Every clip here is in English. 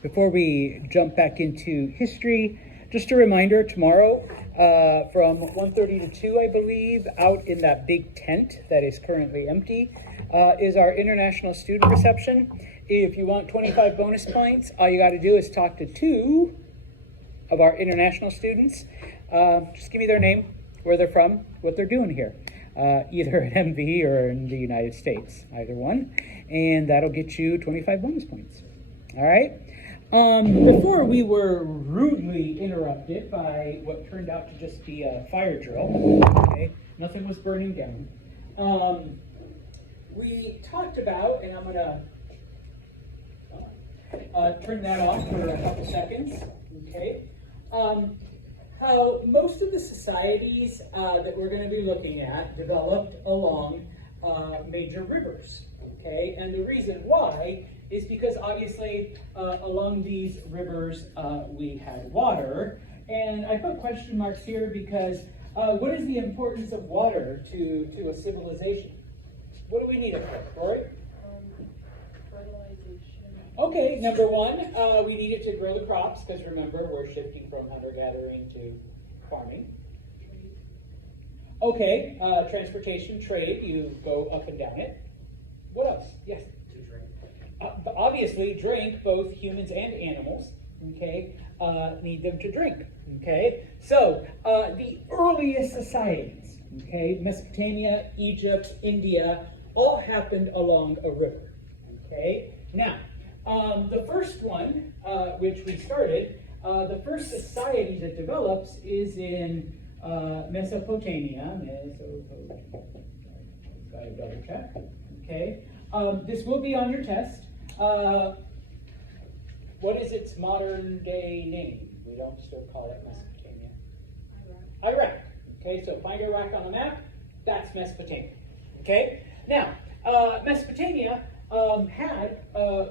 Before we jump back into history, just a reminder, tomorrow from 1:30 to 2, I believe, out in that big tent that is currently empty, is our international student reception. If you want 25 bonus points, all you got to do is talk to 2 of our international students. Just give me their name, where they're from, what they're doing here, either at MV or in the United States, either one, and that'll get you 25 bonus points. All right? Before we were rudely interrupted by what turned out to just be a fire drill, okay? Nothing was burning down. We talked about, and I'm gonna turn that off for a couple seconds, okay? How most of the societies that we're going to be looking at developed along major rivers, okay? And the reason why is because obviously along these rivers we had water, and I put question marks here because what is the importance of water to a civilization? What do we need it for, Rory? Okay, number 1, we need it to grow the crops, because remember, we're shifting from hunter-gathering to farming. Okay, transportation, trade, you go up and down it. What else? Yes? To drink. Obviously, drink, both humans and animals, okay, need them to drink, okay? So, the earliest societies, okay, Mesopotamia, Egypt, India, all happened along a river, okay? Now, the first one, which we started, the first society that develops is in Mesopotamia. Gotta double check. Okay. This will be on your test. What is its modern day name? We don't still call it Mesopotamia. Iraq. Okay, so find Iraq on the map. That's Mesopotamia. Okay. Now, Mesopotamia had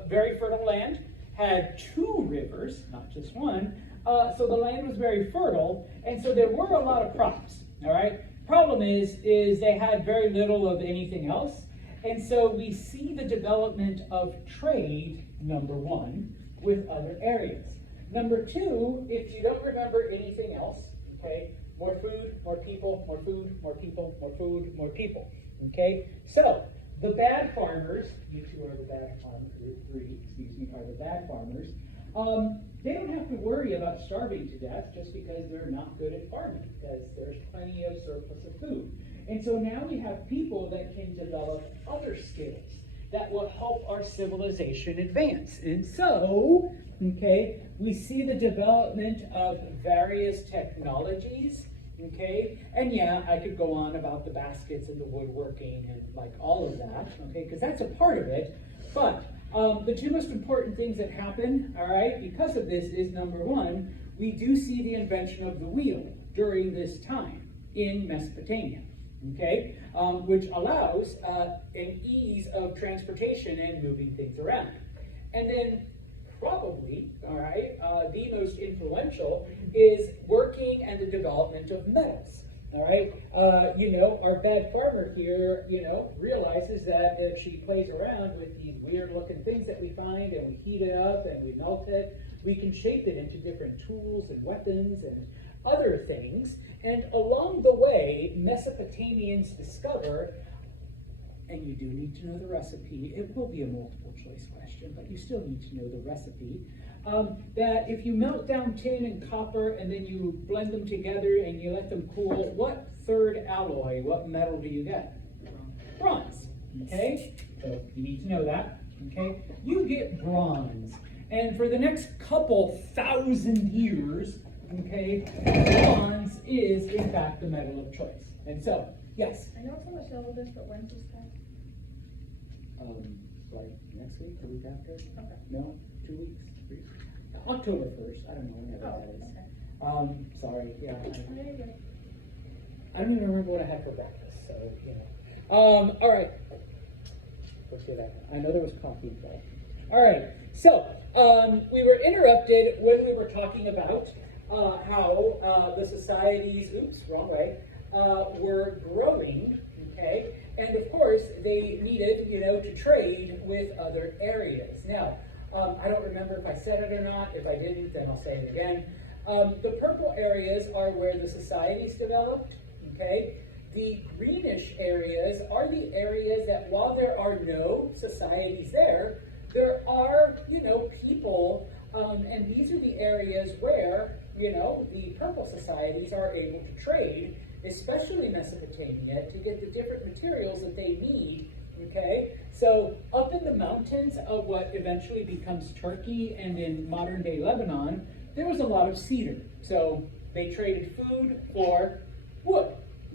very fertile land, had 2 rivers, not just one, so the land was very fertile, and so there were a lot of crops, all right? Problem is they had very little of anything else, and so we see the development of trade, number 1, with other areas. Number 2, if you don't remember anything else, okay, more food, more people, more food, more people, more food, more people, okay? So, the bad farmers, you 2 are the bad farmers, 3, excuse me, are the bad farmers. They don't have to worry about starving to death just because they're not good at farming, because there's plenty of surplus of food. And so now we have people that can develop other skills that will help our civilization advance. And so, okay, we see the development of various technologies. Okay, and yeah, I could go on about the baskets and the woodworking and like all of that, okay, because that's a part of it. But the 2 most important things that happen, all right, because of this is number 1, we do see the invention of the wheel during this time in Mesopotamia, okay, which allows an ease of transportation and moving things around. And then probably, all right, the most influential is working and the development of metals. All right, our bad farmer here, realizes that if she plays around with these weird looking things that we find and we heat it up and we melt it, we can shape it into different tools and weapons and other things. And along the way, Mesopotamians discover, and you do need to know the recipe. It will be a multiple choice question, but you still need to know the recipe. That if you melt down tin and copper and then you blend them together and you let them cool, what 3rd alloy, what metal do you get? Bronze, okay? So you need to know that, okay? You get bronze. And for the next couple thousand years, okay, bronze is in fact the metal of choice. And so, yes? I know it's on the syllabus, but when's this time? Like next week, the week after? Okay. No, 2 weeks, 3 weeks. October 1st, I don't know whenever that is. Okay. Sorry, yeah. There you go. I don't even remember what I had for breakfast, so, all right. Let's do that. I know there was coffee involved. All right, so we were interrupted when we were talking about how the societies, wrong way, were growing, okay? And of course, they needed, to trade with other areas. Now, I don't remember if I said it or not. If I didn't, then I'll say it again. The purple areas are where the societies developed, okay? The greenish areas are the areas that while there are no societies there are, people, and these are the areas where, the purple societies are able to trade, especially Mesopotamia, to get the different materials that they need, okay? So up in the mountains of what eventually becomes Turkey and in modern day Lebanon, there was a lot of cedar. So they traded food for wood,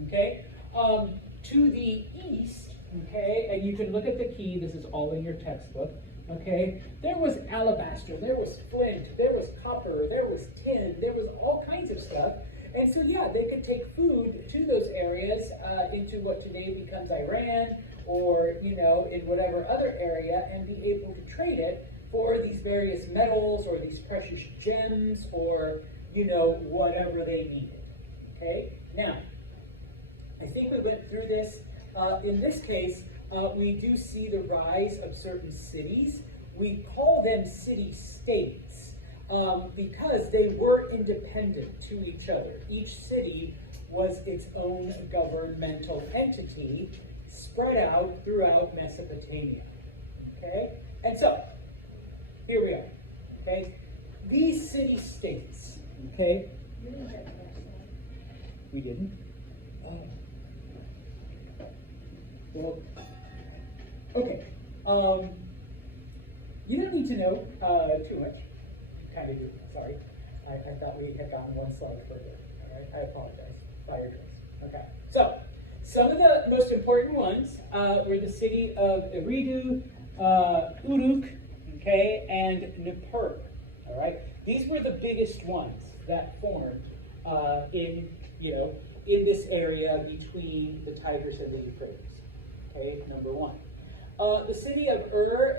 okay? To the east, okay, and you can look at the key, this is all in your textbook, okay? There was alabaster, there was flint, there was copper, there was tin, there was all kinds of stuff. And so, yeah, they could take food to those areas into what today becomes Iran or, in whatever other area and be able to trade it for these various metals or these precious gems or, whatever they needed, okay? Now, I think we went through this. In this case, we do see the rise of certain cities. We call them city-states because they were independent to each other. Each city was its own governmental entity spread out throughout Mesopotamia. Okay? And so, here we are. Okay? These city-states. Okay? You didn't get to that slide. We didn't? Oh. Well, okay. You don't need to know too much. You kind of do. Sorry. I thought we had gone one slide further. All right. I apologize. Fire drills. Okay. So, some of the most important ones were the city of Eridu, Uruk, okay, and Nippur. All right. These were the biggest ones that formed in this area between the Tigris and the Euphrates. Okay, number one. The city of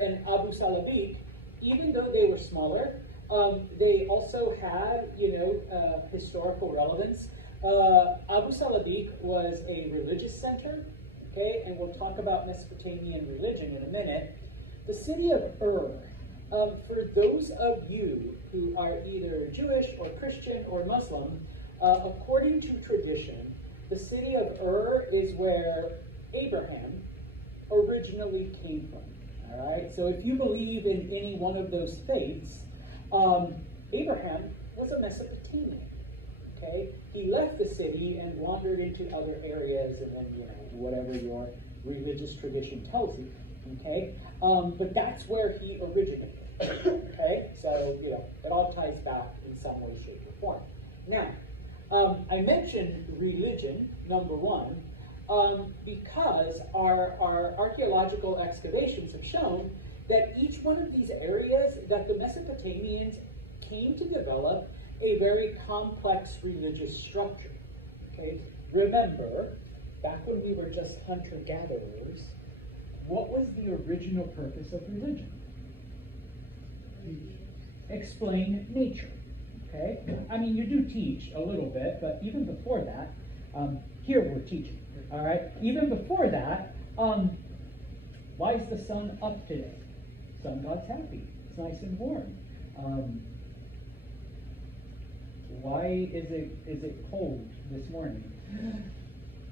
and Abu Salabik, even though they were smaller, they also had, historical relevance. Abu Salabik was a religious center, okay, and we'll talk about Mesopotamian religion in a minute. The city of for those of you who are either Jewish or Christian or Muslim, according to tradition, the city of is where Abraham originally came from. All right. So if you believe in any one of those faiths, Abraham was a Mesopotamian. Okay. He left the city and wandered into other areas, and then whatever your religious tradition tells you. Okay. But that's where he originated. Okay. So it all ties back in some way, shape, or form. Now, I mentioned religion, number one, because our archaeological excavations have shown that each one of these areas that the Mesopotamians came to develop a very complex religious structure. Okay? Remember, back when we were just hunter-gatherers, what was the original purpose of religion? Explain nature. Okay? I mean, you do teach a little bit, but even before that, here we're teaching. All right? Even before that, why is the sun up today? Sun god's happy. It's nice and warm. Why is it cold this morning?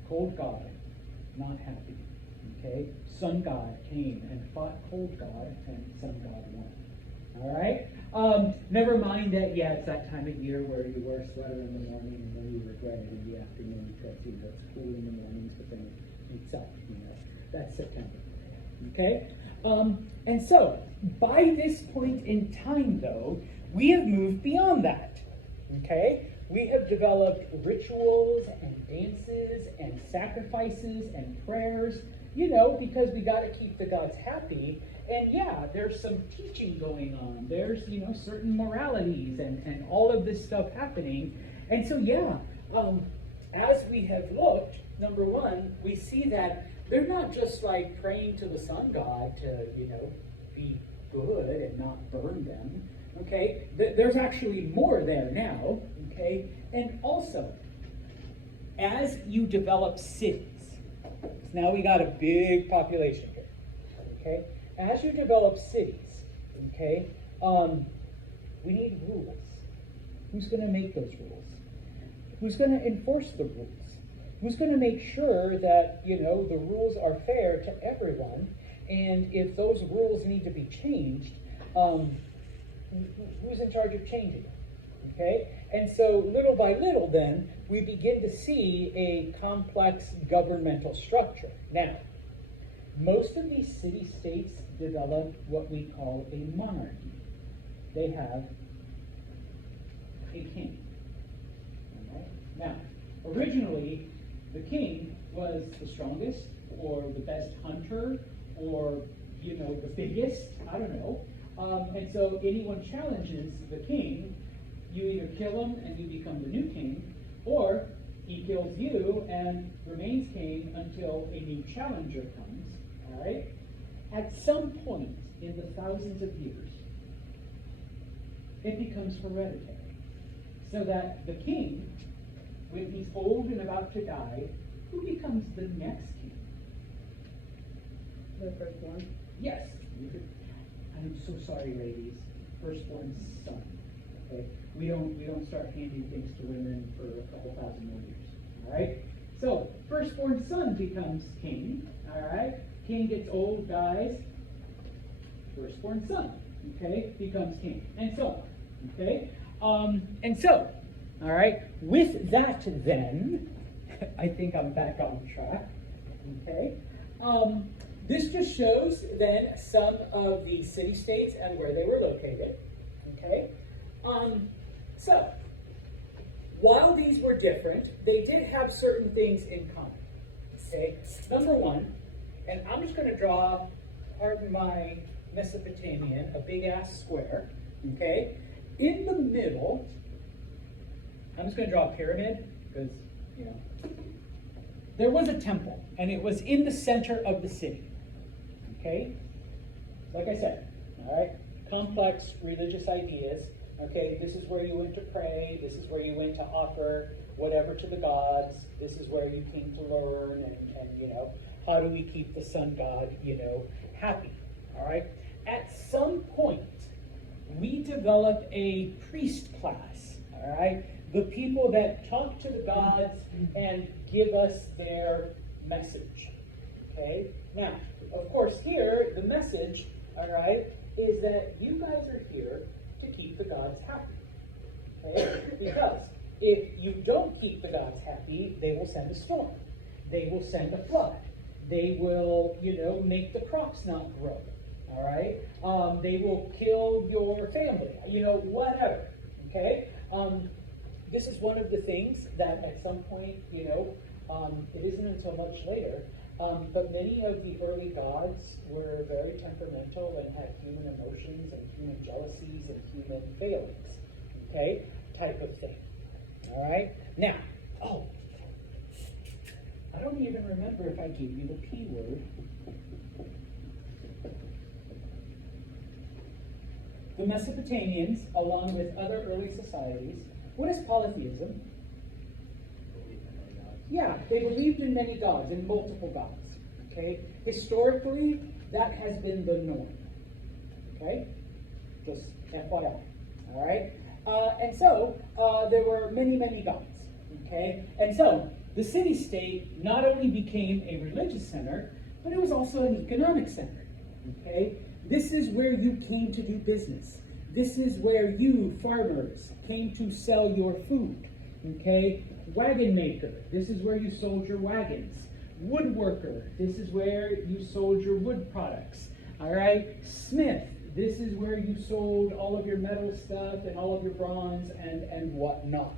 Cold god, not happy. Okay? Sun god came and fought cold god, and sun god won. All right? Never mind that, it's that time of year where you wear a sweater in the morning and then you regret it in the afternoon because it's cool in the mornings, but then it heats up. That's September. Okay? And so, by this point in time, though, we have moved beyond that. Okay? We have developed rituals and dances and sacrifices and prayers, because we got to keep the gods happy. And there's some teaching going on. There's, certain moralities and all of this stuff happening. And so, as we have looked, number one, we see that they're not just like praying to the sun god to, be good and not burn them. Okay? There's actually more there now. Okay? And also, as you develop cities, now we got a big population here. Okay? As you develop cities, Okay? We need rules. Who's going to make those rules? Who's going to enforce the rules? Who's going to make sure that, the rules are fair to everyone? And if those rules need to be changed, who's in charge of changing them? Okay? And so little by little then, we begin to see a complex governmental structure. Now, most of these city-states develop what we call a monarchy. They have a king. All right? Now, originally, the king was the strongest, or the best hunter, or, the biggest, I don't know. And so anyone challenges the king, you either kill him and you become the new king, or he kills you and remains king until a new challenger comes, all right? At some point in the thousands of years, it becomes hereditary. So that the king, when he's old and about to die, who becomes the next king? The firstborn. Yes. I'm so sorry, ladies. Firstborn son. Okay? We don't start handing things to women for a couple thousand more years. All right? So, firstborn son becomes king. All right? King gets old, dies. Firstborn son, okay, becomes king, and so on. Okay? And so, all right, with that then, I think I'm back on track. Okay? This just shows then some of the city-states and where they were located. Okay? So, while these were different, they did have certain things in common. Okay? Number one, and I'm just going to draw, pardon my Mesopotamian, a big-ass square. Okay? In the middle, I'm just going to draw a pyramid because, there was a temple, and it was in the center of the city. Okay? Like I said, all right? Complex religious ideas. Okay, this is where you went to pray. This is where you went to offer whatever to the gods. This is where you came to learn and how do we keep the sun god, happy. All right? At some point, we develop a priest class. All right? The people that talk to the gods and give us their message. Okay? Now, of course, here, the message, all right, is that you guys are here to keep the gods happy. Okay? Because if you don't keep the gods happy, they will send a storm. They will send a flood. They will, make the crops not grow. All right? They will kill your family. Whatever. Okay? This is one of the things that at some point, it isn't until much later, but many of the early gods were very temperamental and had human emotions and human jealousies and human failings, okay, type of thing. All right? Now, I don't even remember if I gave you the P word. The Mesopotamians, along with other early societies, what is polytheism? Yeah, they believed in many gods, in multiple gods. Okay? Historically, that has been the norm. Okay? Just FYI. All right? And so, there were many, many gods. Okay? And so, the city-state not only became a religious center, but it was also an economic center. Okay? This is where you came to do business. This is where you, farmers, came to sell your food. Okay? Wagon maker, this is where you sold your wagons. Woodworker, this is where you sold your wood products. All right? Smith, this is where you sold all of your metal stuff and all of your bronze and whatnot.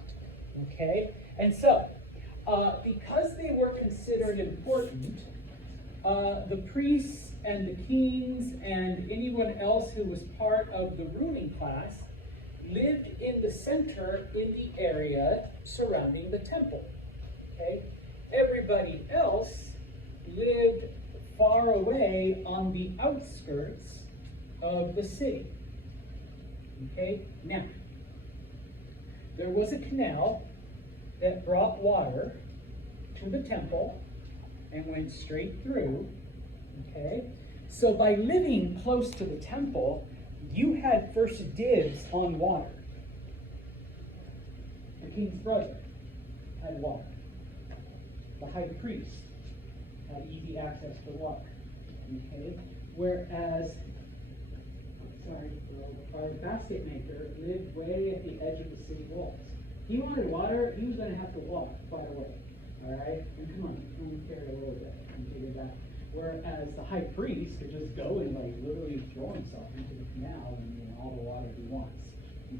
Okay? And so, because they were considered important, the priests and the kings and anyone else who was part of the ruling class lived in the center in the area surrounding the temple. Okay? Everybody else lived far away on the outskirts of the city. Okay? Now, there was a canal that brought water to the temple and went straight through. Okay? So by living close to the temple, you had first dibs on water. The king's brother had water. The high priest had easy access to water. Okay? Whereas, our basket maker lived way at the edge of the city walls. He wanted water, he was going to have to walk quite a way. All right? And come on, carry a little bit and figure that. Whereas the high priest could just go and like literally throw himself into the canal and all the water he wants.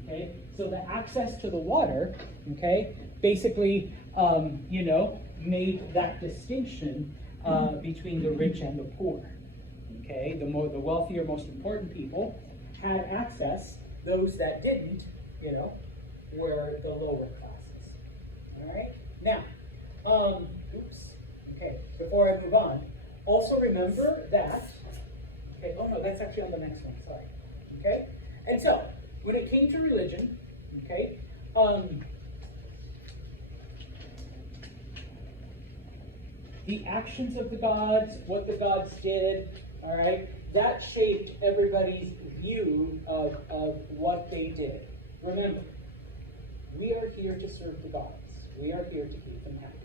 Okay? So the access to the water, okay, basically, made that distinction between the rich and the poor. Okay? The wealthier, most important people had access. Those that didn't, were the lower classes. All right? Now, okay, before I move on, also remember that, okay, oh no, that's actually on the next one, sorry. Okay? And so, when it came to religion, okay, the actions of the gods, what the gods did, all right, that shaped everybody's view of what they did. Remember, we are here to serve the gods. We are here to keep them happy.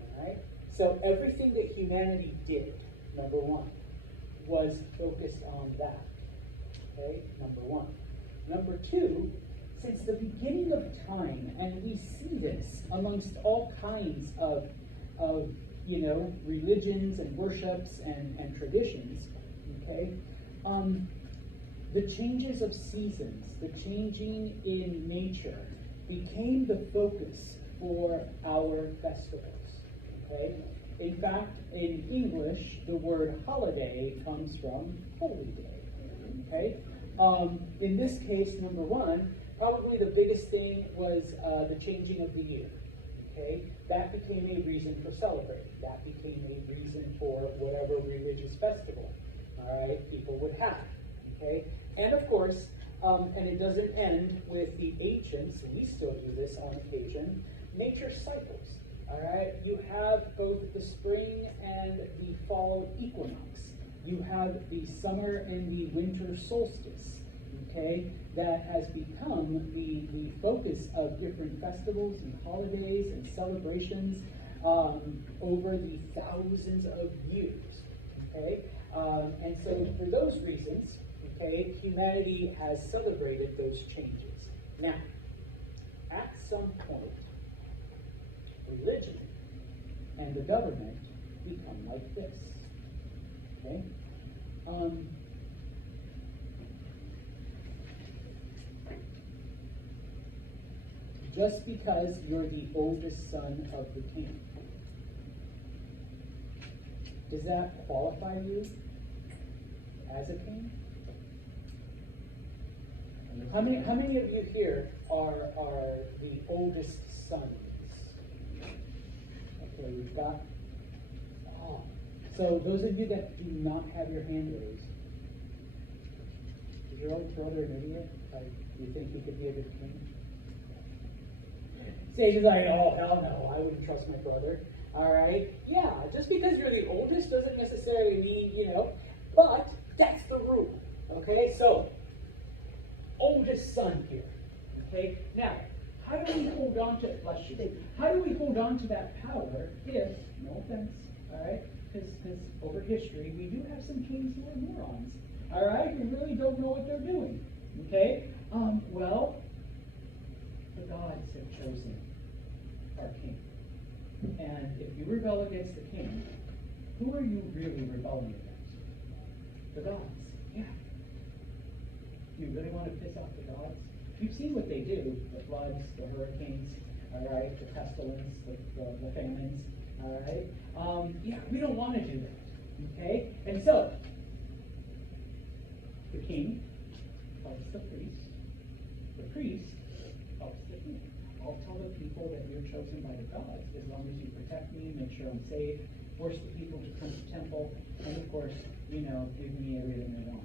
All right? So everything that humanity did, number one, was focused on that. Okay? Number one. Number two, since the beginning of time, and we see this amongst all kinds of religions and worships and traditions, okay? The changes of seasons, the changing in nature became the focus for our festivals, okay? In fact, in English, the word holiday comes from holy day, okay? In this case, number one, probably the biggest thing was the changing of the year. Okay, that became a reason for celebrating. That became a reason for whatever religious festival, all right, people would have. Okay, and of course, and it doesn't end with the ancients. We still do this on occasion. Nature cycles. All right, you have both the spring and the fall equinox. You have the summer and the winter solstice. Okay, that has become the focus of different festivals and holidays and celebrations over the thousands of years. Okay, and so for those reasons, okay, humanity has celebrated those changes. Now, at some point, religion and the government become like this. Okay. Just because you're the oldest son of the king, does that qualify you as a king? How many of you here are the oldest sons? Okay, we've got. So those of you that do not have your hand raised, is your older brother an idiot? Do you think he could be a good king? Sage is like, oh, hell no, I wouldn't trust my brother. All right? Yeah, just because you're the oldest doesn't necessarily mean, but that's the rule. Okay? So, oldest son here. Okay? Now, how do we hold on to, how do we hold on to that power if, no offense, all right? Because over history, we do have some kings who are morons. All right? Who really don't know what they're doing. Okay? Well, the gods have chosen our king. And if you rebel against the king, who are you really rebelling against? The gods. Yeah. You really want to piss off the gods? You've seen what they do, the floods, the hurricanes, all right, the pestilence, the famines, all right? Yeah, we don't want to do that, okay? And so, the king helps the priest helps the king. I'll tell the people that you're chosen by the gods as long as you protect me, make sure I'm safe, force the people to come to the temple, and of course, give me everything they want,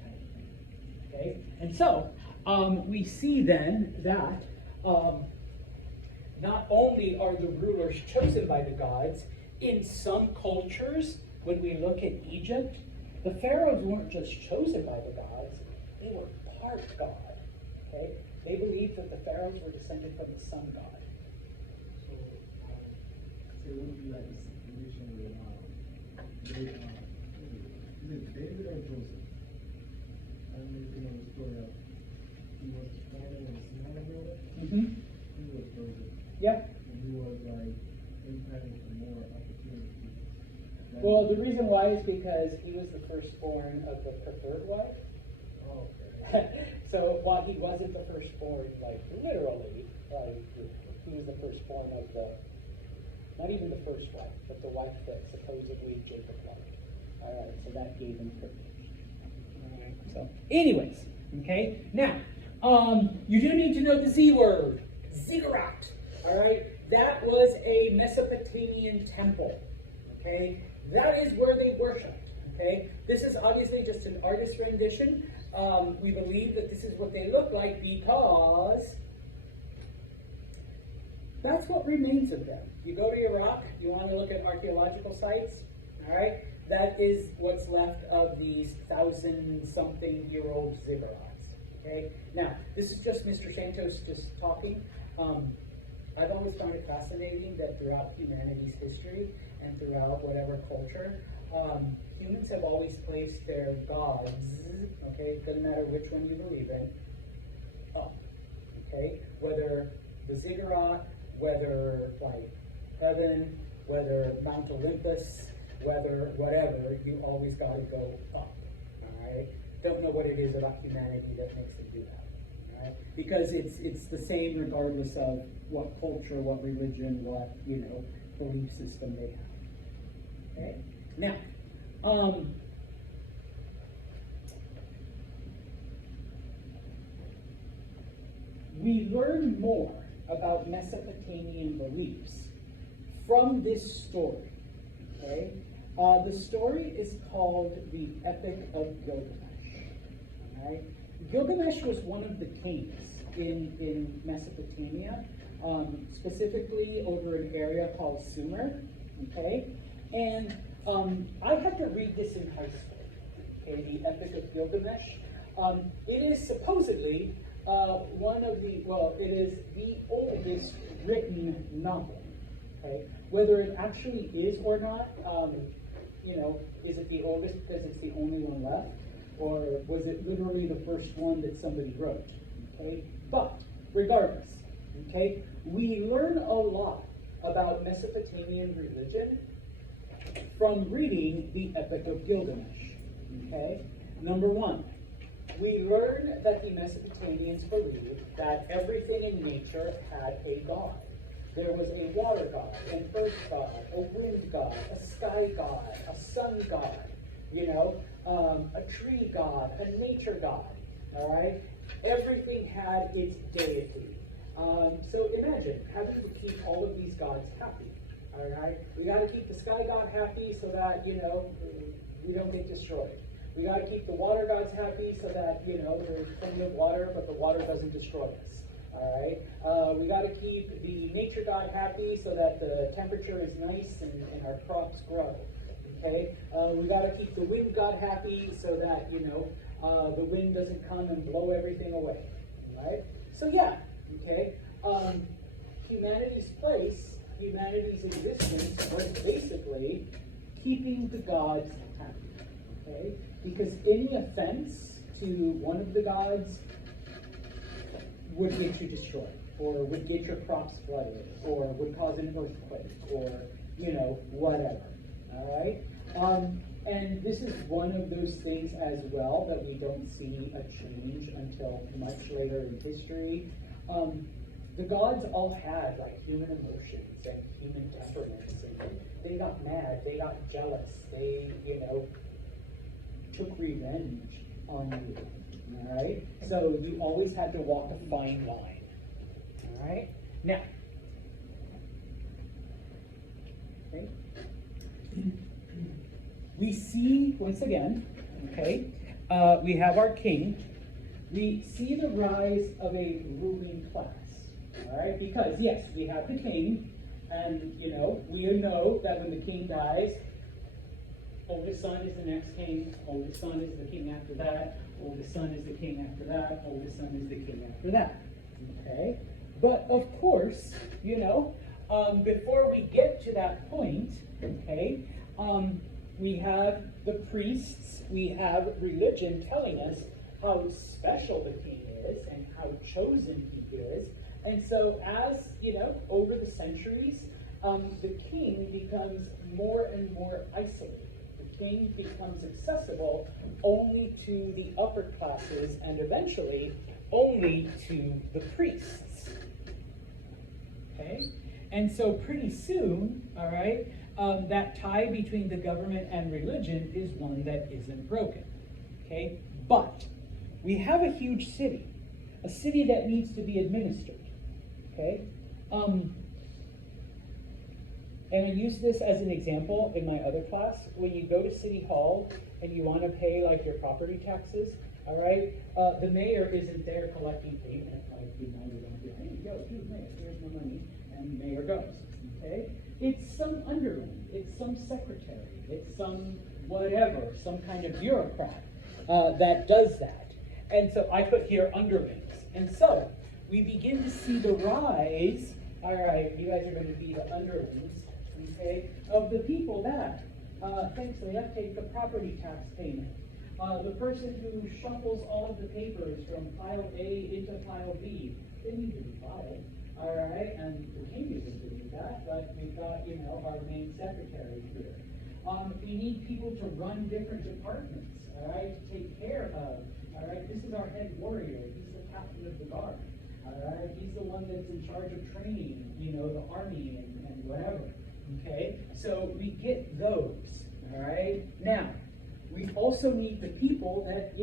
type of thing. Okay? And so, we see then that not only are the rulers chosen by the gods, in some cultures, when we look at Egypt, the pharaohs weren't just chosen by the gods, They were part God. Okay? They believed that the pharaohs were descended from the sun god. So it wouldn't be like a situation where is it David or Joseph? I don't know if you know the story of he was planning on Sinai brother. Mm-hmm. He was Joseph. Yeah. And he was like impacting for more opportunities. Well, the reason why is because he was the firstborn of the preferred wife. Oh, okay. So while he wasn't the firstborn, like literally, he was the firstborn of the, not even the first wife, but the wife that supposedly Jacob loved. All right, so that gave him privilege. All right, so anyways, okay, now, you do need to know the Z word, ziggurat. All right, that was a Mesopotamian temple. Okay, that is where they worshipped. Okay, this is obviously just an artist's rendition. We believe that this is what they look like because that's what remains of them. You go to Iraq, you want to look at archaeological sites, all right? That is what's left of these 1,000-something-year-old ziggurats, okay? Now, this is just Mr. Santos just talking. I've always found it fascinating that throughout humanity's history and throughout whatever culture, humans have always placed their gods, okay, doesn't matter which one you believe in, up, okay? Whether the ziggurat, whether like heaven, whether Mount Olympus, whether whatever, you always got to go up, all right? Don't know what it is about humanity that makes them do that, all right? Because it's the same regardless of what culture, what religion, what, belief system they have, okay? Now, we learn more about Mesopotamian beliefs from this story. Okay, the story is called the Epic of Gilgamesh. All right, Gilgamesh was one of the kings in Mesopotamia, specifically over an area called Sumer. Okay, and I had to read this in high school. Okay, the Epic of Gilgamesh. It is supposedly it is the oldest written novel. Okay, whether it actually is or not, is it the oldest because it's the only one left, or was it literally the first one that somebody wrote? Okay, but regardless, okay, we learn a lot about Mesopotamian religion from reading the Epic of Gilgamesh. Okay, number one. We learn that the Mesopotamians believed that everything in nature had a god. There was a water god, an earth god, a wind god, a sky god, a sun god, a tree god, a nature god, all right? Everything had its deity. So imagine having to keep all of these gods happy, all right? We got to keep the sky god happy so that, we don't get destroyed. We got to keep the water gods happy so that, there's plenty of water, but the water doesn't destroy us. All right? We got to keep the nature god happy so that the temperature is nice and our crops grow. Okay? We got to keep the wind god happy so that, the wind doesn't come and blow everything away. All right? So, yeah, okay? Humanity's existence was basically keeping the gods happy. Okay? Because any offense to one of the gods would get you destroyed, or would get your crops flooded, or would cause an earthquake, or, whatever. All right? And this is one of those things as well that we don't see a change until much later in history. The gods all had like human emotions and human temperaments, and they got mad, they got jealous, they, took revenge on you. All right? So you always had to walk a fine line. All right? Now, okay. We see, once again, okay, we have our king. We see the rise of a ruling class. All right? Because, yes, we have the king, and, we know that when the king dies, oldest son is the next king, oldest son is the king after that, Oldest son is the king after that. Oldest son is the king after that. Okay? But of course, before we get to that point, okay, we have the priests, we have religion telling us how special the king is and how chosen he is. And so as, over the centuries, the king becomes more and more isolated. The king becomes accessible only to the upper classes and eventually only to the priests. Okay? And so pretty soon, all right, that tie between the government and religion is one that isn't broken. Okay? But we have a huge city, a city that needs to be administered. Okay? And I use this as an example in my other class. When you go to City Hall and you want to pay like your property taxes, all right, the mayor isn't there collecting payment like hey, yo, dude, mayor, here's my money, and the mayor goes. Okay? It's some underling, it's some secretary, it's some whatever, some kind of bureaucrat that does that. And so I put here underlings. And so we begin to see the rise, all right, you guys are going to be the underlings, okay, of the people that, thanks Leah, take the property tax payment. The person who shuffles all of the papers from file A into file B, they need to be filed, all right, and the king isn't doing that, but we've got, our main secretary here. We need people to run different departments, all right, to take care of, all right, this is our head warrior, he's the captain of the guard. All right, he's the one that's in charge of training, the army and whatever. Okay, so we get those. All right, now we also need the people that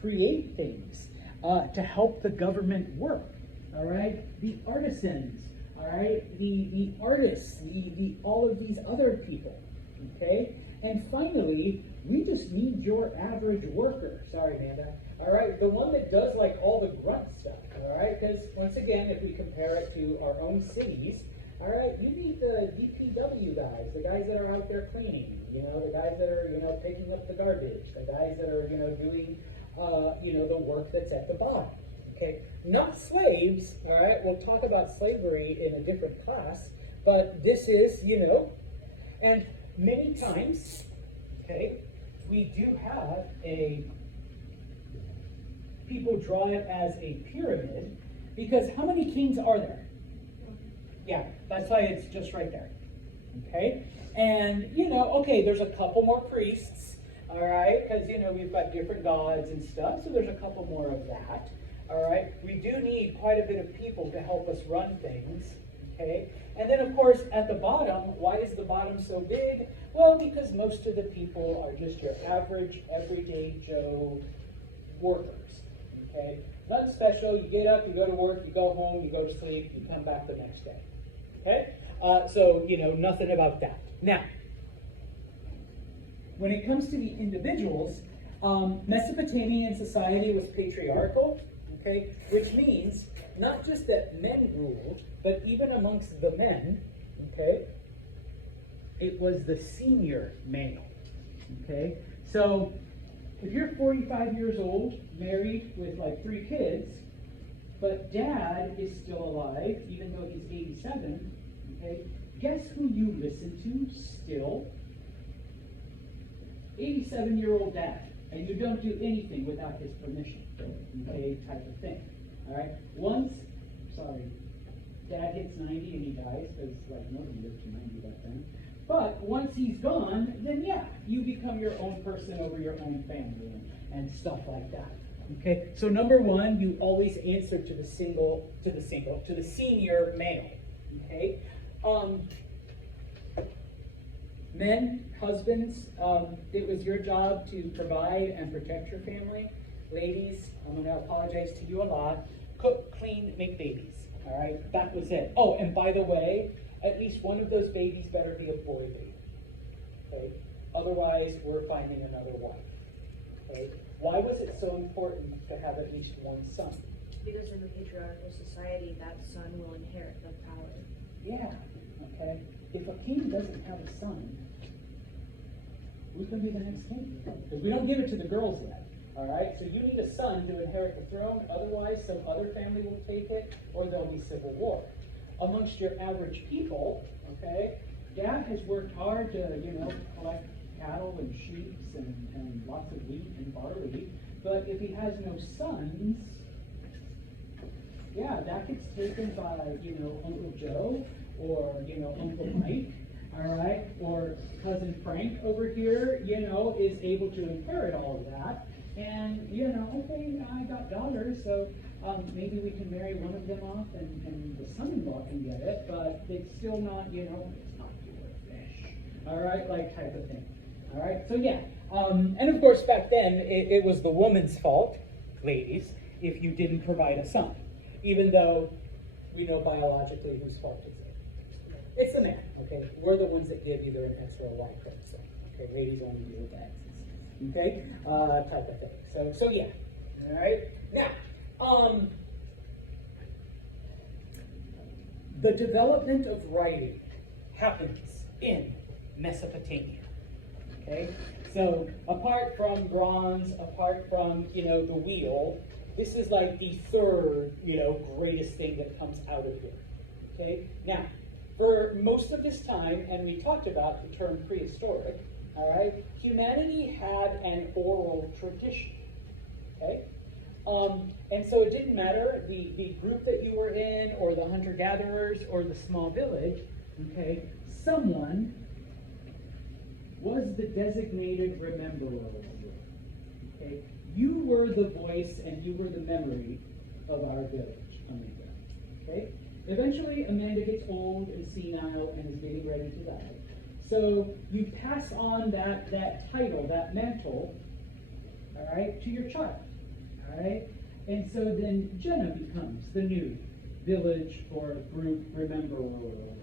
create things to help the government work. All right, the artisans. All right, the artists, the all of these other people. Okay, and finally, we just need your average worker. Sorry, Amanda. All right, the one that does like all the grunt stuff, all right? Because once again, if we compare it to our own cities, all right, you need the DPW guys, the guys that are out there cleaning, the guys that are, picking up the garbage, the guys that are, doing, the work that's at the bottom, okay? Not slaves, all right? We'll talk about slavery in a different class, but this is, and many times, okay, we do have people draw it as a pyramid, because how many kings are there? Yeah, that's why it's just right there. Okay? And, okay, there's a couple more priests, all right, because, we've got different gods and stuff, so there's a couple more of that, all right? We do need quite a bit of people to help us run things, okay? And then, of course, at the bottom, why is the bottom so big? Well, because most of the people are just your average, everyday Joe workers. Okay? Nothing special. You get up, you go to work, you go home, you go to sleep, you come back the next day. Okay? So, nothing about that. Now, when it comes to the individuals, Mesopotamian society was patriarchal, okay? Which means not just that men ruled, but even amongst the men, okay, it was the senior male, okay? So, if you're 45 years old, married with like 3 kids, but dad is still alive, even though he's 87, okay, guess who you listen to still? 87-year-old dad, and you don't do anything without his permission, okay, type of thing, all right? Once, dad hits 90 and he dies, because like nobody lived to 90 back then. But once he's gone, then yeah, you become your own person over your own family and stuff like that. Okay, so number one, you always answer to the senior male. Okay, men, husbands, it was your job to provide and protect your family. Ladies, I'm going to apologize to you a lot. Cook, clean, make babies. All right, that was it. Oh, and by the way, at least one of those babies better be a boy baby. Okay? Otherwise, we're finding another wife. Okay? Why was it so important to have at least one son? Because in the patriarchal society, that son will inherit the power. Yeah. Okay. If a king doesn't have a son, who's going to be the next king? Because we don't give it to the girls yet. All right, so you need a son to inherit the throne, otherwise some other family will take it, or there'll be civil war. Amongst your average people, okay, dad has worked hard to, collect cattle and sheep and lots of wheat and barley, but if he has no sons, yeah, that gets taken by, Uncle Joe, or, Uncle Mike, all right, or Cousin Frank over here, is able to inherit all of that. And, okay, I got daughters, so maybe we can marry one of them off and the son-in-law can get it, but it's still not, it's not your fish, all right, like type of thing. All right, so yeah, and of course back then it was the woman's fault, ladies, if you didn't provide a son, even though we know biologically whose fault is it. It's the man, okay? We're the ones that give either an X or a Y chromosome. Okay, ladies only deal with X's. Okay, type of thing. So yeah. All right. Now, the development of writing happens in Mesopotamia. Okay, so apart from bronze, apart from the wheel, this is like the third greatest thing that comes out of here. Okay, now for most of this time, and we talked about the term prehistoric. All right, humanity had an oral tradition. Okay, and so it didn't matter the group that you were in, or the hunter-gatherers, or the small village. Okay, someone was the designated rememberer. Okay, you were the voice and you were the memory of our village, Amanda. Okay, eventually Amanda gets old and senile and is getting ready to die. So you pass on that title, that mantle, all right, to your child, all right? And so then Jenna becomes the new village or group rememberers,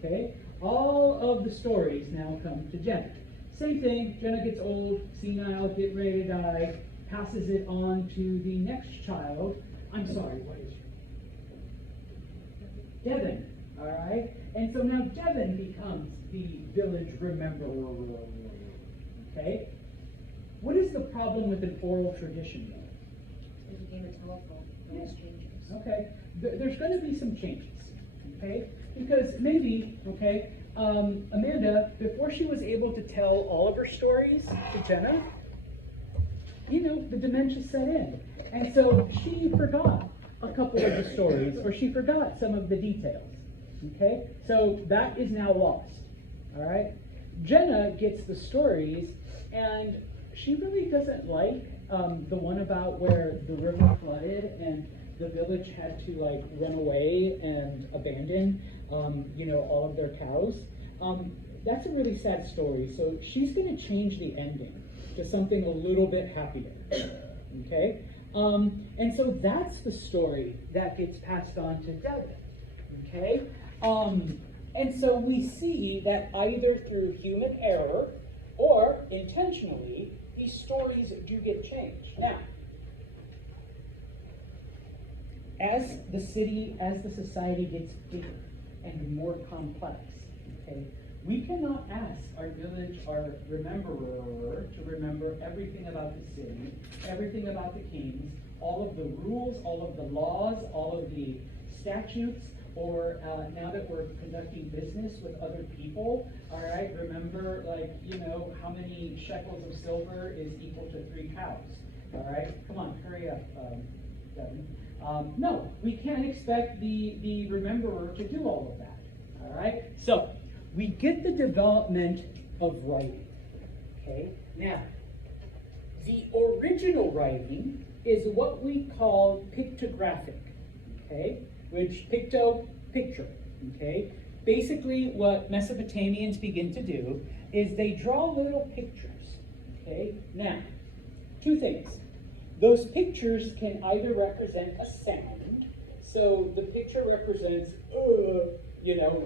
okay? All of the stories now come to Jenna. Same thing, Jenna gets old, senile, getting ready to die, passes it on to the next child. I'm sorry, what is your name? Devin, all right? And so now Devin becomes the village rememberer, okay? What is the problem with an oral tradition, though? There's a game of telephone. There's changes. Okay, there's going to be some changes, okay? Because maybe, okay, Amanda, before she was able to tell all of her stories to Jenna, the dementia set in. And so she forgot a couple of the stories, or she forgot some of the details, okay? So that is now lost, all right? Jenna gets the stories, and she really doesn't like the one about where the river flooded and the village had to run away and abandon, all of their cows. That's a really sad story. So she's going to change the ending to something a little bit happier. Okay, and so that's the story that gets passed on to Devin. Okay, and so we see that either through human error or intentionally, these stories do get changed. Now, as the society gets bigger and more complex, okay, we cannot ask our village, our rememberer, to remember everything about the city, everything about the kings, all of the rules, all of the laws, all of the statutes, or now that we're conducting business with other people, all right, remember, how many shekels of silver is equal to 3 cows, all right? Come on, hurry up, Devin. No, we can't expect the rememberer to do all of that, all right? So, we get the development of writing, okay? Now, the original writing is what we call pictographic, okay? Which picture, okay? Basically, what Mesopotamians begin to do is they draw little pictures, okay? Now, 2 things. Those pictures can either represent a sound, so the picture represents,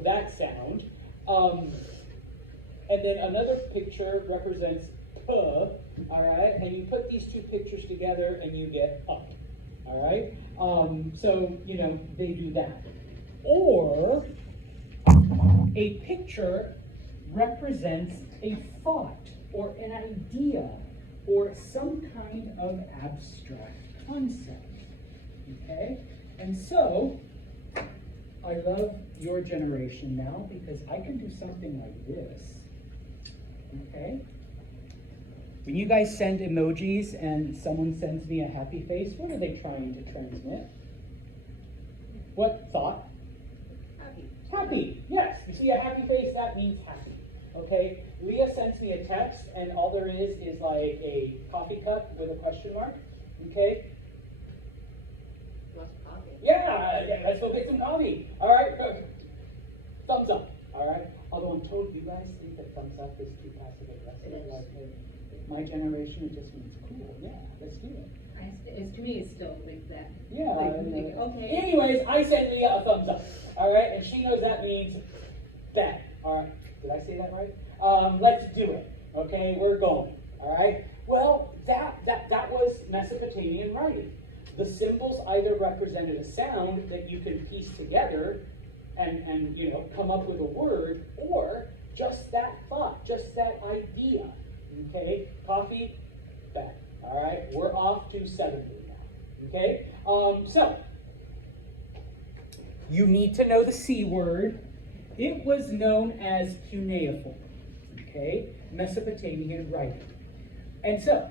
that sound, and then another picture represents all right, and you put these 2 pictures together and you get up, all right? So, they do that. Or a picture represents a thought or an idea or some kind of abstract concept. Okay? And so, I love your generation now because I can do something like this. Okay? When you guys send emojis and someone sends me a happy face, what are they trying to transmit? What thought? Happy. Happy, yes. You see a happy face, that means happy. Okay? Leah sends me a text, and all there is like a coffee cup with a question mark. Okay? Lost coffee. Yeah, let's go get some coffee. All right? Thumbs up. All right? Although I'm told you guys think that thumbs up is too passive aggressive. It is. Like, my generation, it just means cool. Yeah, let's do it. It's, to me, it's still like that. Yeah. Like, okay. Anyways, I sent Leah a thumbs up. All right, and she knows that means that. All right, did I say that right? Let's do it. Okay, we're going. All right. Well, that was Mesopotamian writing. The symbols either represented a sound that you can piece together and you know come up with a word, or just that thought, just that idea. Okay, coffee, back. All right, we're off to 70 now. Okay, so you need to know the C word. It was known as cuneiform. Okay, Mesopotamian writing. And so,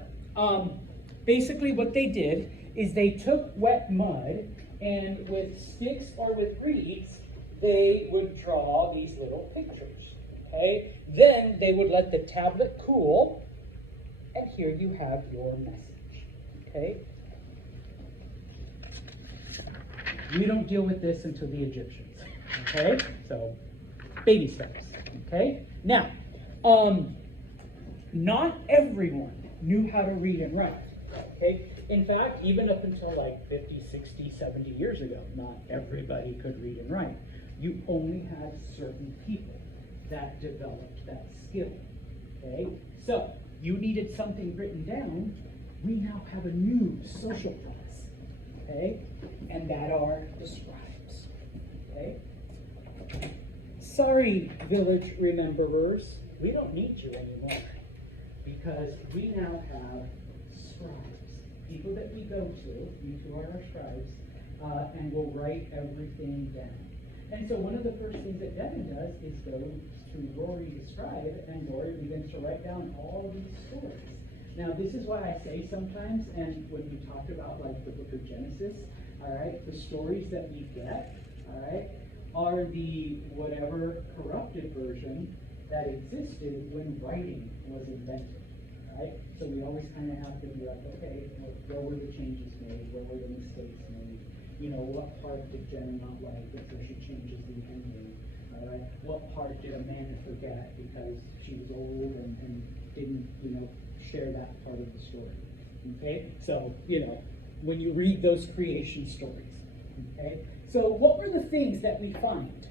basically what they did is they took wet mud and with sticks or with reeds, they would draw these little pictures. Okay, then they would let the tablet cool, and here you have your message. Okay, we don't deal with this until the Egyptians. Okay, so baby steps. Okay, now, not everyone knew how to read and write. Okay, in fact, even up until like 50, 60, 70 years ago, not everybody could read and write. You only had certain people that developed that skill. Okay, so you needed something written down. We now have a new social class. Okay, and that are the scribes. Okay, sorry, village rememberers, we don't need you anymore because we now have scribes, people that we go to. You two are our scribes, and will write everything down. And so one of the first things that Devin does is go to Rory the scribe, and Rory begins to write down all these stories. Now, this is why I say sometimes, and when we talk about like the book of Genesis, all right, the stories that we get, all right, are the whatever corrupted version that existed when writing was invented, right? So we always kind of have to be like, okay, where were the changes made? Where were the mistakes made? You know, what part did Jen not like, and so she changes the ending, all right? What part did Amanda forget because she was old and didn't, you know, share that part of the story, okay? So, you know, when you read those creation stories, okay? So what were the things that we find?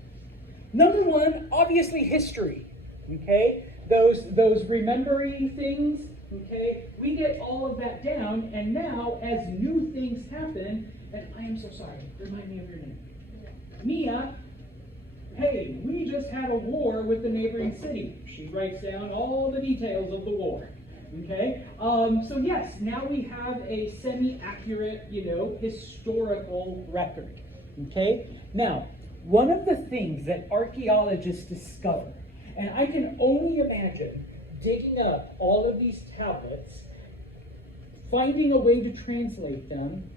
Number one, obviously history, okay? Those remembering things, okay? We get all of that down, and now as new things happen, and I am so sorry, remind me of your name. Mia, hey, we just had a war with the neighboring city. She writes down all the details of the war. Okay, so yes, now we have a semi-accurate, you know, historical record. Okay, now, one of the things that archaeologists discover, and I can only imagine digging up all of these tablets, finding a way to translate them,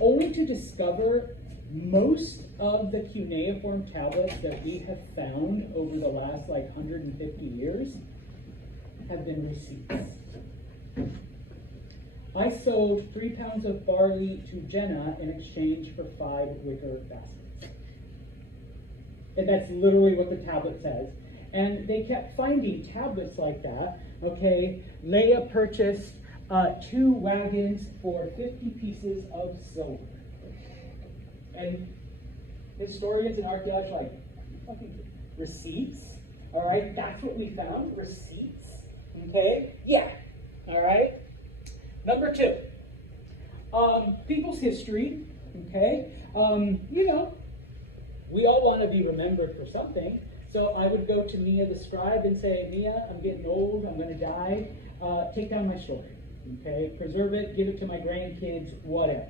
only to discover most of the cuneiform tablets that we have found over the last like 150 years have been receipts. I sold 3 pounds of barley to Jenna in exchange for 5 wicker baskets. And that's literally what the tablet says. And they kept finding tablets like that. Okay, Leah purchased 2 wagons for 50 pieces of silver. And historians and archaeologists are like, fucking receipts? All right, that's what we found, receipts. Okay, yeah, all right. Number 2, people's history. Okay, you know, we all want to be remembered for something. So I would go to Mia the scribe and say, Mia, I'm getting old, I'm going to die. Take down my story. Okay, preserve it, give it to my grandkids, whatever.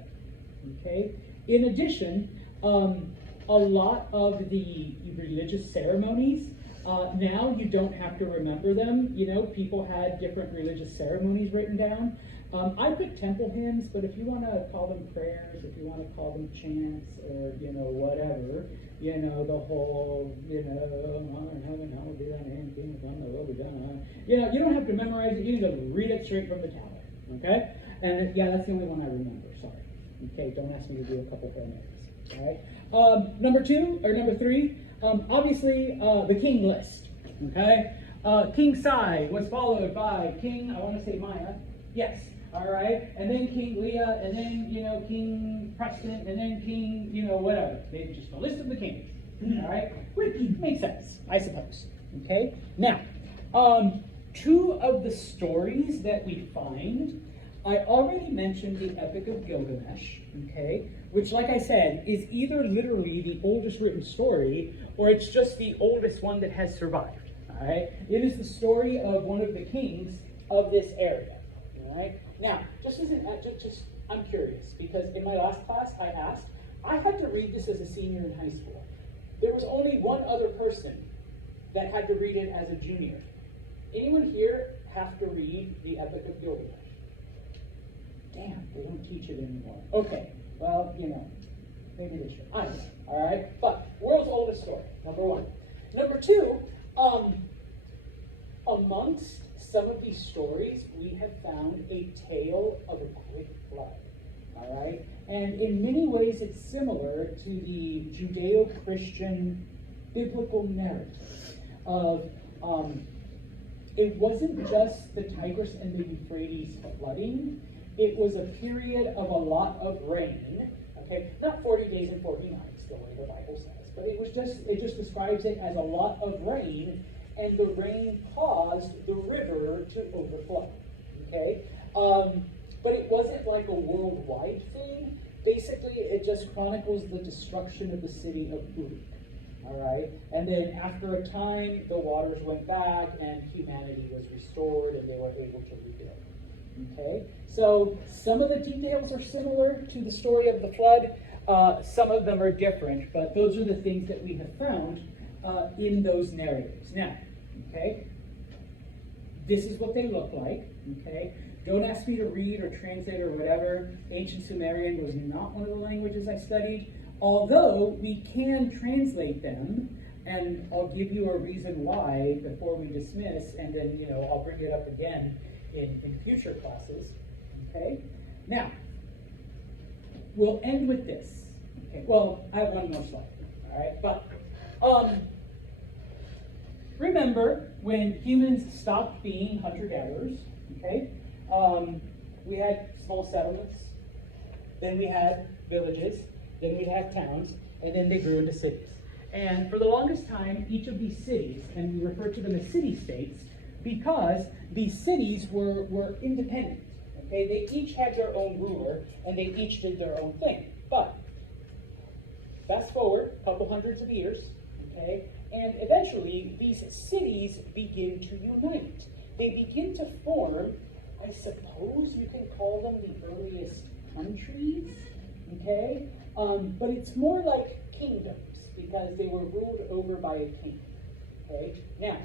Okay. In addition, a lot of the religious ceremonies, now you don't have to remember them. You know, people had different religious ceremonies written down. I put temple hymns, but if you want to call them prayers, if you want to call them chants, or, you know, whatever, you know, the whole, you know, in heaven, hallowed be thy name, kingdom come, thy will be done. You know, you don't have to memorize it, you just read it straight from the tablet, okay? And yeah, that's the only one I remember, sorry. Okay, don't ask me to do a couple Hail Marys, all right? Number three, obviously, the king list, okay? King Sai was followed by King, I want to say Maya, yes. All right, and then King Leah, and then, you know, King Preston, and then King, you know, whatever. Maybe just a list of the kings. All right, which makes sense, I suppose. Okay, now, two of the stories that we find, I already mentioned the Epic of Gilgamesh. Okay, which, like I said, is either literally the oldest written story, or it's just the oldest one that has survived. All right, it is the story of one of the kings of this area. All right. Now, I'm curious, because in my last class I asked, I had to read this as a senior in high school. There was only one other person that had to read it as a junior. Anyone here have to read the Epic of Gilgamesh? Damn, they don't teach it anymore. Okay, well, you know, maybe they should. I don't know, all right? But, world's oldest story, number one. Number two, amongst some of these stories, we have found a tale of a great flood, all right? And in many ways, it's similar to the Judeo-Christian biblical narrative of, it wasn't just the Tigris and the Euphrates flooding, it was a period of a lot of rain, okay? Not 40 days and 40 nights, the way the Bible says, but it just describes it as a lot of rain, and the rain caused the river to overflow, okay? But it wasn't like a worldwide thing. Basically, it just chronicles the destruction of the city of Uruk, all right? And then after a time, the waters went back, and humanity was restored, and they were able to rebuild, okay? So some of the details are similar to the story of the flood. Some of them are different, but those are the things that we have found in those narratives. Now, okay, this is what they look like, okay? Don't ask me to read or translate or whatever. Ancient Sumerian was not one of the languages I studied, although we can translate them, and I'll give you a reason why before we dismiss, and then, you know, I'll bring it up again in future classes, okay? Now, we'll end with this. Okay, well, I have one more slide, all right? But, remember when humans stopped being hunter-gatherers, okay? We had small settlements, then we had villages, then we had towns, and then they grew into cities. And for the longest time, each of these cities, and we refer to them as city-states, because these cities were independent, okay? They each had their own ruler, and they each did their own thing. But, fast forward a couple hundreds of years, okay? And eventually, these cities begin to unite. They begin to form, I suppose you can call them the earliest countries, okay? But it's more like kingdoms, because they were ruled over by a king, okay? Now,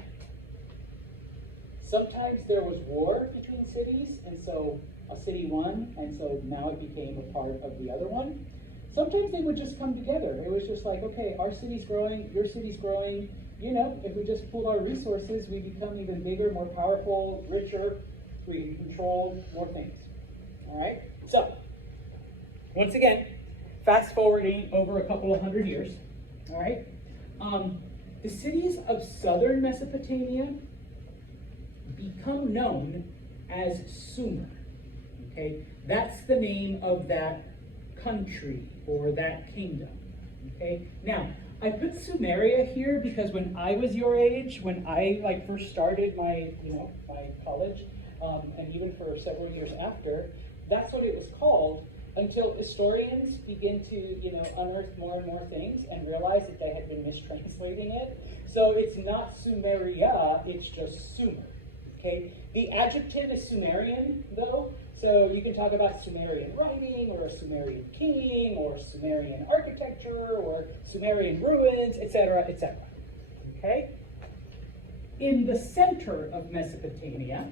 sometimes there was war between cities, and so a city won, and so now it became a part of the other one. Sometimes they would just come together. It was just like, okay, our city's growing, your city's growing. You know, if we just pool our resources, we become even bigger, more powerful, richer. We can control more things. All right? So, once again, fast forwarding over a couple of hundred years. All right? The cities of southern Mesopotamia become known as Sumer. Okay? That's the name of that country or that kingdom. Okay? Now, I put Sumeria here because when I was your age, when I first started my my college, and even for several years after, that's what it was called until historians begin to unearth more and more things and realize that they had been mistranslating it. So it's not Sumeria, it's just Sumer. Okay? The adjective is Sumerian though, So you can talk about Sumerian writing, or a Sumerian king, or Sumerian architecture, or Sumerian ruins, etc., etc. Okay? In the center of Mesopotamia,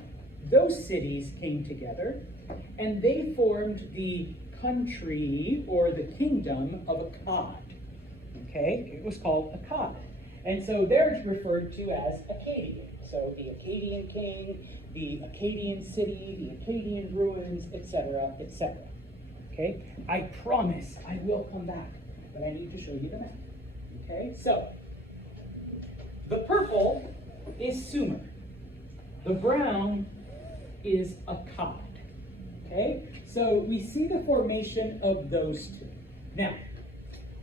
those cities came together, and they formed the country, or the kingdom, of Akkad. Okay? It was called Akkad. And so they're referred to as Akkadian. So the Akkadian king, the Akkadian city, the Akkadian ruins, etc., etc. Okay? I promise I will come back, but I need to show you the map. Okay? So, the purple is Sumer. The brown is Akkad. Okay? So we see the formation of those two. Now,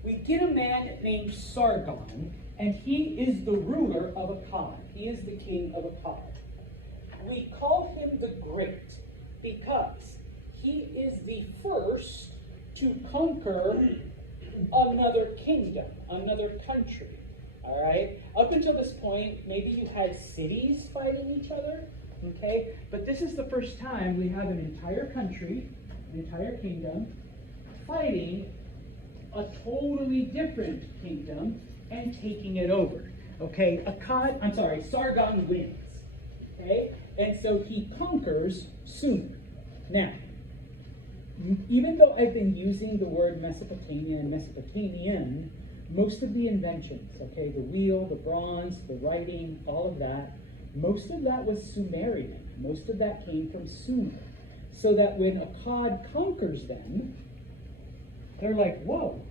we get a man named Sargon, and he is the ruler of Akkad. He is the king of Akkad. We call him the Great because he is the first to conquer another kingdom, another country. All right? Up until this point, maybe you had cities fighting each other, okay? But this is the first time we have an entire country, an entire kingdom, fighting a totally different kingdom and taking it over. Okay? Sargon wins. Okay? And so he conquers Sumer. Now, even though I've been using the word Mesopotamia and Mesopotamian, most of the inventions, okay, the wheel, the bronze, the writing, all of that, most of that was Sumerian. Most of that came from Sumer. So that when Akkad conquers them, they're like, whoa,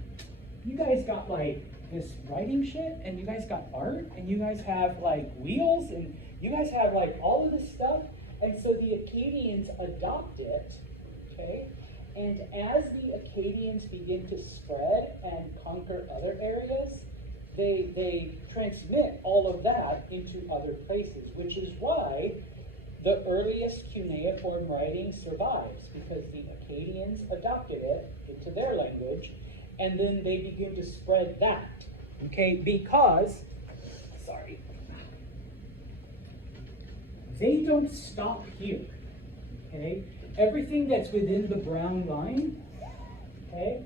you guys got like this writing shit, and you guys got art, and you guys have like wheels, and you guys have like all of this stuff. And so the Akkadians adopt it, okay? And as the Akkadians begin to spread and conquer other areas, they transmit all of that into other places, which is why the earliest cuneiform writing survives, because the Akkadians adopted it into their language, and then they begin to spread that, okay? Because, they don't stop here, okay? Everything that's within the brown line, okay?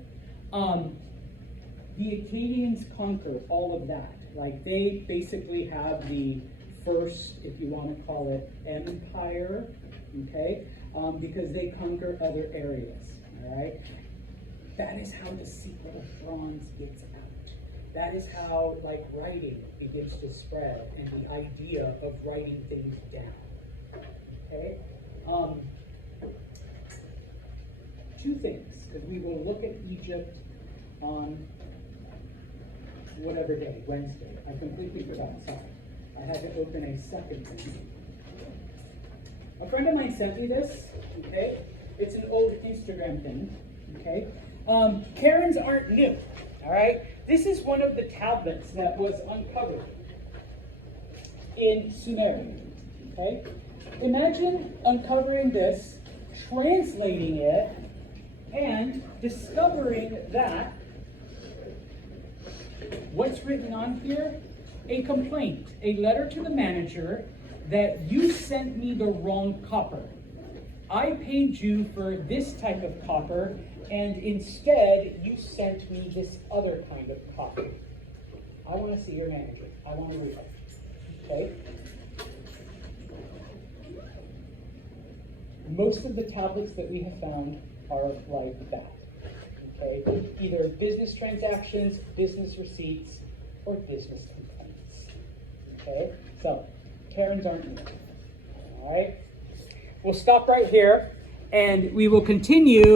The Akkadians conquer all of that. Like, they basically have the first, if you want to call it, empire, okay? Because they conquer other areas, all right? That is how the secret of bronze gets out. That is how, like, writing begins to spread, and the idea of writing things down, okay? Two things, because we will look at Egypt on whatever day, Wednesday. I completely forgot, sorry. I had to open a second thing. A friend of mine sent me this, okay? It's an old Instagram thing, okay? Karens aren't new, all right? This is one of the tablets that was uncovered in Sumeria, okay? Imagine uncovering this, translating it, and discovering that what's written on here? A complaint, a letter to the manager that you sent me the wrong copper. I paid you for this type of copper, and instead you sent me this other kind of copper. I want to see your manager. I want to read it. Okay? Most of the tablets that we have found are like that. Okay? Either business transactions, business receipts, or business complaints. Okay? So, Karens aren't new. All right? We'll stop right here, and we will continue.